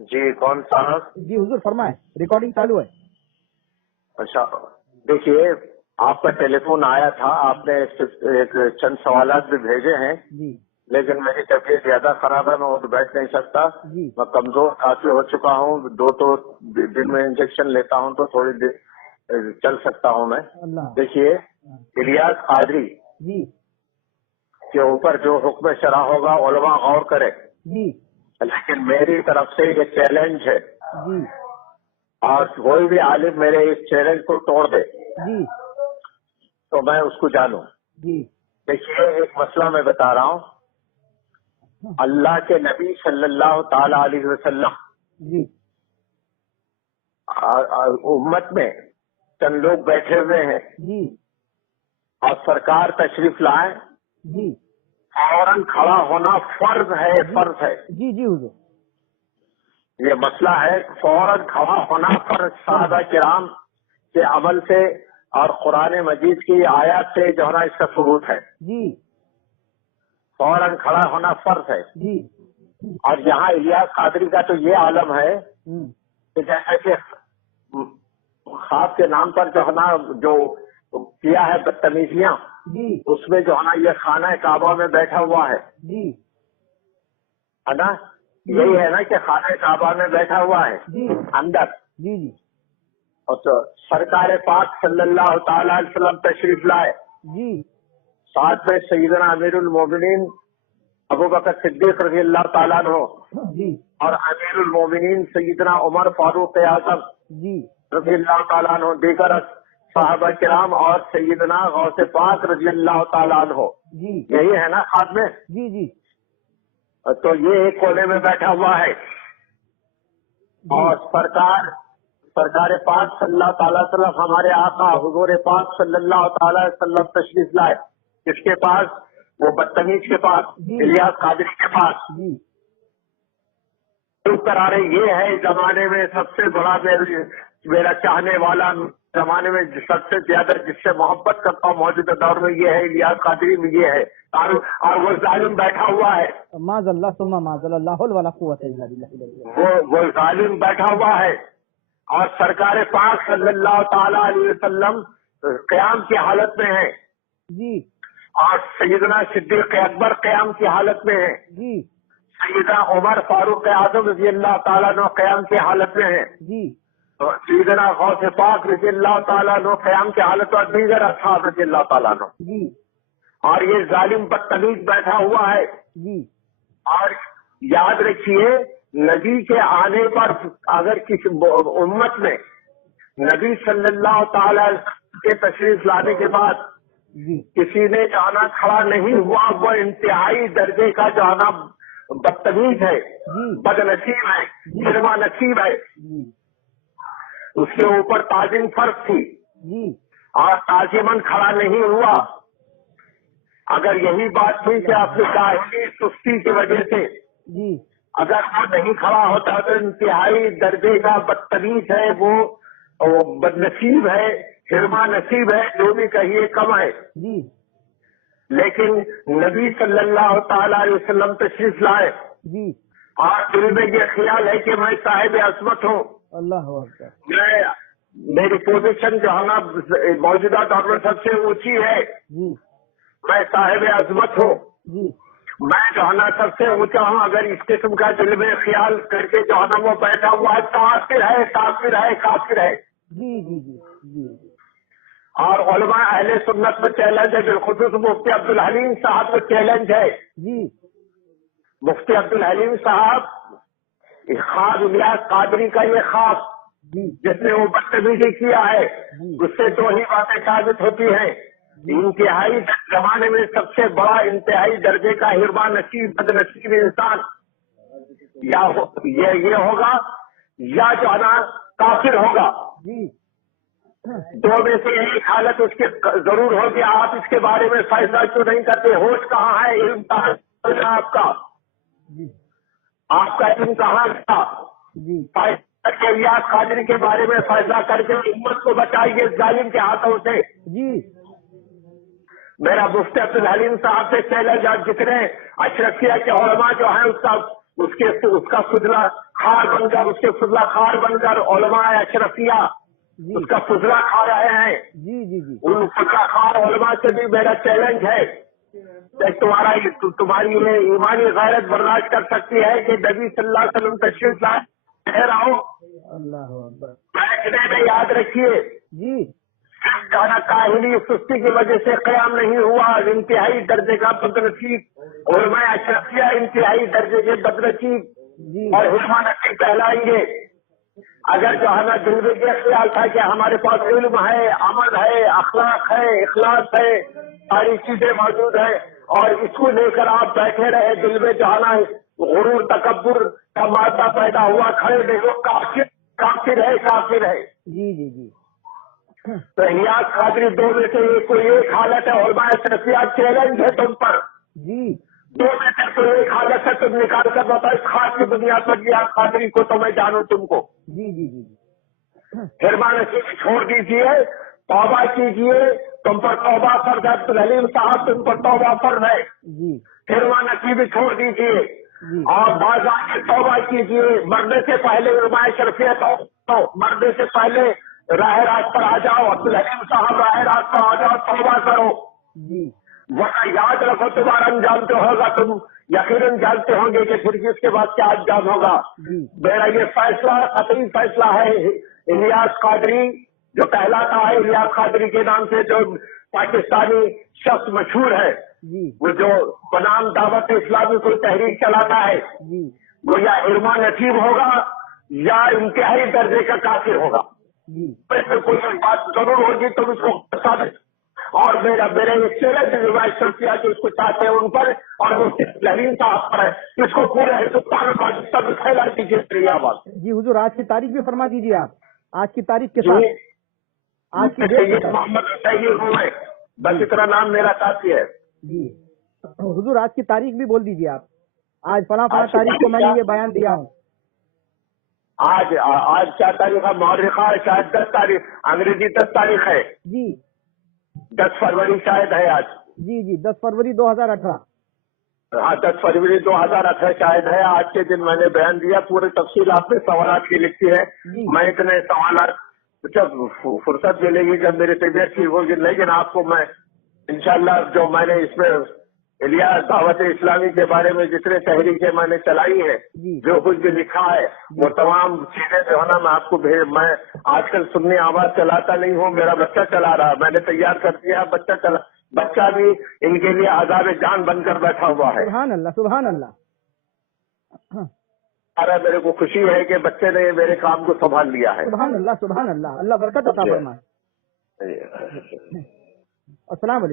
جی کون صاحب؟ جی حضور فرمائیں، ریکارڈنگ چالو ہے. اچھا دیکھیے، آپ کا ٹیلی فون آیا تھا، آپ نے ایک چند سوالات بھی بھیجے ہیں، جی لیکن میری طبیعت زیادہ خراب ہے، میں اٹھ بیٹھ نہیں سکتا، جی میں کمزور کافی ہو چکا ہوں، 2 دن میں انجیکشن لیتا ہوں تو تھوڑی دیر چل سکتا ہوں میں. اللہ. دیکھیے، الیاس قادری جی کے اوپر جو حکم شرع ہوگا علماء غور کرے، جی لیکن میری طرف سے یہ چیلنج ہے، جی اور کوئی بھی عالم میرے اس چیلنج کو توڑ دے جی تو میں اس کو جانوں. جی دیکھیے، ایک مسئلہ میں بتا رہا ہوں. اللہ کے نبی صلی اللہ تعالی علیہ وسلم جی امت میں چند لوگ بیٹھے ہوئے ہیں جی اور سرکار تشریف لائے، جی فوراً کھڑا ہونا فرض ہے، فرض ہے. جی جی حضور. یہ مسئلہ ہے، فوراً کھڑا ہونا فرض. صحابہ کرام کے عمل سے اور قرآن مجید کی آیات سے جو ہے نا اس کا ثبوت ہے. جی فوراً کھڑا ہونا فرض ہے. جی اور یہاں الیاس قادری کا تو یہ عالم ہے کہ جیسے کہ خواب کے نام پر جو ہے نا جو کیا ہے بدتمیزیاں، جی اس میں جو ہے نا یہ خانہ کعبہ میں بیٹھا ہوا ہے جی نا. یہی ہے نا کہ خانہ کعبہ میں بیٹھا ہوا ہے جی اندر. جی جی اور تو سرکار پاک صلی اللہ تعالی علیہ وسلم تشریف لائے، جی ساتھ میں سیدنا امیر المومنین ابو بکر صدیق رضی اللہ تعالیٰ عنہ جی اور امیر المومنین سیدنا عمر فاروق اعظم جی رضی اللہ تعالیٰ عنہ، دیگر صحابہ کرام اور سیدنا غوث پاک رضی اللہ تعالیٰ عنہ. جی یہی ہے نا خواب میں. جی جی تو یہ ایک کونے میں بیٹھا ہوا ہے اور سرکار پاک صلی اللہ تعالی وسلم ہمارے آقا حضور پاک صلی اللہ تعالی وسلم تشریف لائے. کس کے پاس؟ وہ بدتمیز کے پاس، الیاس قادری کے پاس. جی قرارے یہ ہے زمانے میں سب سے بڑا میرا چاہنے والا، زمانے میں سب سے زیادہ جس سے محبت کرتا ہوں موجودہ دور میں یہ ہے الیاس قادری میں یہ ہے. اور وہ ظالم بیٹھا ہوا ہے، معاذ اللہ ثم معاذ اللہ ولا قوت الا باللہ. وہ ظالم بیٹھا ہوا ہے. اور سرکار پاک صلی اللہ تعالی علیہ وسلم قیام کی حالت میں ہے، جی اور سیدنا صدیق اکبر قیام کی حالت میں ہے، جی سیدنا عمر فاروق اعظم رضی اللہ تعالیٰ عنہ قیام کی حالت میں ہے، جی اور سیدنا غوث پاک رضی اللہ تعالیٰ عنہ قیام کی حالت، اور دیگر اصحاب رضی اللہ تعالیٰ عنہ. جی اور یہ ظالم بدتمیز بیٹھا ہوا ہے. جی اور یاد رکھیے، نبی کے آنے پر اگر کسی امت میں نبی صلی اللہ تعالی علیہ وسلم کے تشریف لانے کے بعد جی کسی نے جانا کھڑا نہیں ہوا، وہ انتہائی درجے کا جانا بدتمیز ہے، بد نصیب ہے، جرما نصیب ہے. جی اس کے اوپر تعظیم فرض تھی جی اور تعظیمن کھڑا نہیں ہوا. اگر یہی بات تھی کہ اپنی ظاہری سستی کی وجہ سے جی اگر وہ نہیں کھڑا ہوتا تو انتہائی درجے کا بدتمیز ہے، وہ بد نصیب ہے، جرما نصیب ہے، جو بھی کہیے کم ہے. جی لیکن نبی صلی اللہ تعالی علیہ وسلم تشریف لائے جی اور دل میں یہ خیال ہے کہ میں صاحب عظمت ہوں، اللہ اکبر. میری پوزیشن جو ہے نا موجودہ دور میں سب سے اونچی ہے، جی میں صاحب عظمت ہوں، جی میں جو ہے نا سب سے اونچا ہوں. اگر اس قسم کا دل میں خیال کر کے جو ہے نا وہ بیٹھا ہوا ہے، کافر ہے، کافر ہے، کافر ہے. جی جی جی جی اور علماء اہل سنت میں چیلنج ہے، بالخصوص مفتی عبدالحلیم صاحب کو چیلنج ہے. جی مفتی عبدالحلیم صاحب، خواب الیاس قادری کا یہ خواب جی جس نے وہ بدتمیزی کیا ہے، اس سے دو ہی باتیں ثابت ہوتی ہیں. انتہائی زمانے میں سب سے بڑا انتہائی درجے کا ہرما نصیب بد نصیب انسان یا یہ ہوگا یا جو ہے نا کافر ہوگا. جی دو میں سے ایک حالت اس کے ضرور ہوگی. آپ اس کے بارے میں فیصلہ کیوں نہیں کرتے؟ ہوش کہاں ہے؟ علم کہاں ہے آپ کا؟ جی آپ کا علم کہاں تھا؟ جی الیاس قادری کے بارے میں فیصلہ کر کے امت کو بچائیے ظالم کے ہاتھوں سے. جی میرا مفتی عبدالحلیم صاحب سے چیلنج، اور جتنے اشرفیہ کے علماء جو ہیں اس کا اس کا فضلہ خار بن کر، اس کے فضلہ خار بن کر علماء اشرفیہ جی اس کا فضلہ کھا رہے ہیں. جی جی جی ان فضلہ خار علماء سے بھی میرا چیلنج ہے کہ تمہاری یہ ایمانی غیرت برداشت کر سکتی ہے کہ نبی صلی اللہ علیہ وسلم تشریف لائے کہہ رہا ہوں. اللہ اکبر. بیٹھنے میں یاد رکھیے جی جانا کاہلی سستی کی وجہ سے قیام نہیں ہوا. انتہائی درجے کا بدنصیب علماء اشرفیہ انتہائی درجے کے بدنصیب جی اور علماء نصیب کہلائیں گے. اگر جو ہمیں دل میں یہ خیال تھا کہ ہمارے پاس علم ہے، عمل ہے، اخلاق ہے، اخلاص ہے، ساری چیزیں موجود ہیں، اور اس کو لے کر آپ بیٹھے رہے، دل میں جو ہے نا غرور تکبر کا مادہ پیدا ہوا، کھڑے نہیں ہو، کافر ہے، کافر ہے. جی جی جی تو الیاس قادری دو میں سے کوئی ایک حالت ہے. علماء اشرفیہ چیلنج ہے تم پر. جی دو میں سے کوئی ایک حالت ہے، تم نکال کر بتاؤ اس خاص کی بنیاد پر الیاس قادری کو تو میں جانوں تم کو. جی جی جی فرمان چھوڑ دیجیے، توبہ کیجیے. تم پر توبہ فرض ہے. عبدالحلیم صاحب تم پر توبہ فرض ہے. جی فرمان نصیب چھوڑ دیجیے جی اور بازار کی توبہ کیجیے. مرنے سے پہلے علماء اشرفیہ تو مرنے سے پہلے راہ راست پر آ جاؤ. عبدالحلیم صاحب راہ راست پر آ جاؤ، توبہ کرو. جی ورنہ یاد رکھو تمہارا انجام جو ہوگا تم یقیناً جانتے ہوں گے کہ پھر اس کے بعد کیا انجام ہوگا. جی میرا یہ فیصلہ قطعی فیصلہ ہے. الیاس قادری جو کہلاتا ہے، الیاس قادری کے نام سے جو پاکستانی شخص مشہور ہے، جی وہ جو بنام دعوت اسلامی کوئی تحریک چلاتا ہے، جی وہ یا علماء نصیب ہوگا یا انتہائی درجے کا کافر ہوگا. جی کوئی بات ضرور ہوگی تم اس کو ثابت. اور میرے یہ چیلنج علماء اشرفیہ جو اس کو چاہتے ہیں ان پر، اور وہ عبدالحلیم صاحب پر ہے، اس کو پورے ہندوستان میں پاکستان میں پھیلا دیجیے. میری آواز جی حضور آج کی تاریخ بھی فرما دیجیے آپ. آج کی تاریخ کے جی ساتھ آج کی ڈیٹ کے سید ساتھ. محمد حسین ہوں میں، بس اتنا نام میرا کافی ہے. جی حضور آج کی تاریخ بھی بول دیجیے آپ. آج فلاں فلاں آج کی تاریخ کو میں نے تاریخ یہ بیان دیا ہوں. آج کیا تاریخ ہے؟ مورخہ شاید 10 تاریخ، انگریزی 10 تاریخ ہے. جی 10 فروری شاید ہے آج. جی جی 10 فروری 2018. ہاں 10 فروری 2018 شاید ہے. آج کے دن میں نے بیان دیا. پورے تفصیل آپ نے سوالات کی لکھی ہے. جی میں اتنے سوالات جب فرصت ملے گی جب میری طبیعت ٹھیک ہوگی، لیکن آپ کو میں انشاءاللہ جو میں نے اس میں الیاس دعوت اسلامی کے بارے میں جتنے تحریکیں میں نے چلائی ہیں، جی جو کچھ بھی لکھا ہے، وہ تمام چیزیں جو ہے نا میں آپ کو میں آج کل سننے آواز چلاتا نہیں ہوں. میرا بچہ چلا رہا، میں نے تیار کر دیا. بچہ بھی ان کے لیے عذاب جان بن کر بیٹھا ہوا ہے. سبحان اللہ سبحان اللہ. میرے کو خوشی ہے کہ بچے نے میرے کام کو سنبھال لیا ہے. سبحان اللہ سبحان اللہ. اللہ برکت عطا فرمائے. السلام علیکم.